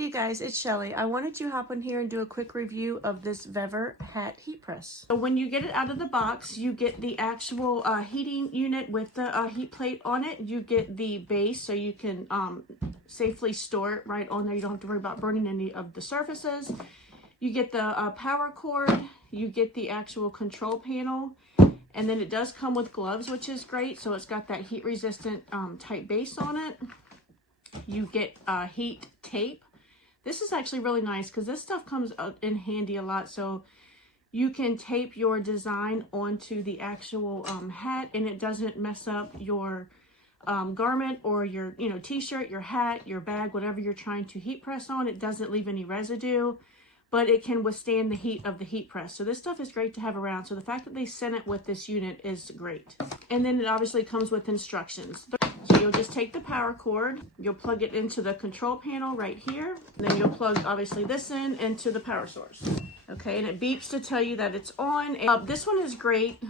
Hey you guys, it's Shelly. I wanted to hop in here and do a quick review of this Vevor hat heat press. So when you get it out of the box, you get the actual heating unit with the heat plate on it. You get the base so you can safely store it right on there. You don't have to worry about burning any of the surfaces. You get the power cord, you get the actual control panel, and then it does come with gloves, which is great. So it's got that heat resistant type base on it. You get heat tape. This is actually really nice because this stuff comes in handy a lot. So you can tape your design onto the actual hat, and it doesn't mess up your garment or your t-shirt, your hat, your bag, whatever you're trying to heat press on. It doesn't leave any residue, but it can withstand the heat of the heat press. So this stuff is great to have around. So the fact that they sent it with this unit is great. And then it obviously comes with instructions. So you'll just take the power cord, you'll plug it into the control panel right here, and then you'll plug obviously this in into the power source. Okay, and it beeps to tell you that it's on. This one is great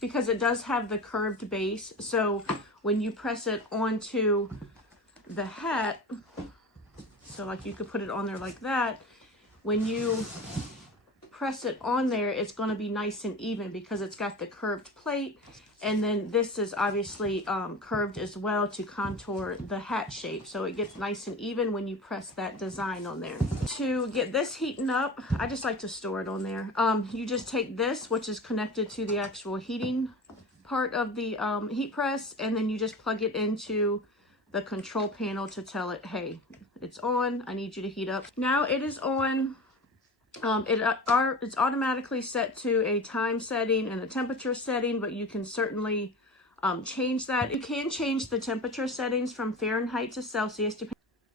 because it does have the curved base. So when you press it onto the hat, so like you could put it on there like that, when you press it on there, it's going to be nice and even because it's got the curved plate. And then this is obviously curved as well to contour the hat shape. So it gets nice and even when you press that design on there. To get this heating up, I just like to store it on there. You just take this, which is connected to the actual heating part of the heat press, and then you just plug it into the control panel to tell it, hey, it's on, I need you to heat up. Now it is on. It's automatically set to a time setting and a temperature setting, but you can certainly change that. You can change the temperature settings from Fahrenheit to Celsius.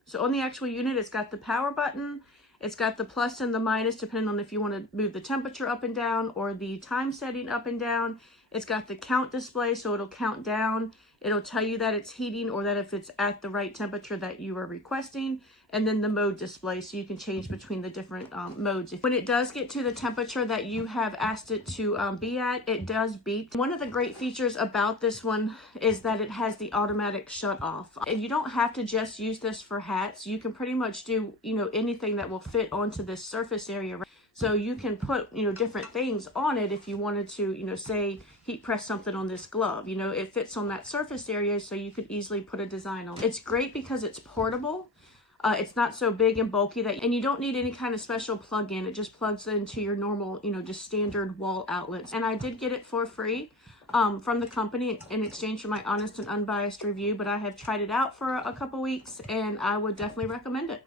So on the actual unit, it's got the power button, it's got the plus and the minus depending on if you want to move the temperature up and down or the time setting up and down. It's got the count display, so it'll count down. It'll tell you that it's heating or that if it's at the right temperature that you are requesting. And then the mode display, so you can change between the different modes. When it does get to the temperature that you have asked it to be at, it does beep. One of the great features about this one is that it has the automatic shut off. And you don't have to just use this for hats. You can pretty much do, anything that will fit onto this surface area. So you can put, different things on it if you wanted to, say heat press something on this glove. It fits on that surface area, so you could easily put a design on it. It's great because it's portable. It's not so big and bulky and you don't need any kind of special plug-in. It just plugs into your normal, just standard wall outlets. And I did get it for free from the company in exchange for my honest and unbiased review, but I have tried it out for a couple weeks and I would definitely recommend it.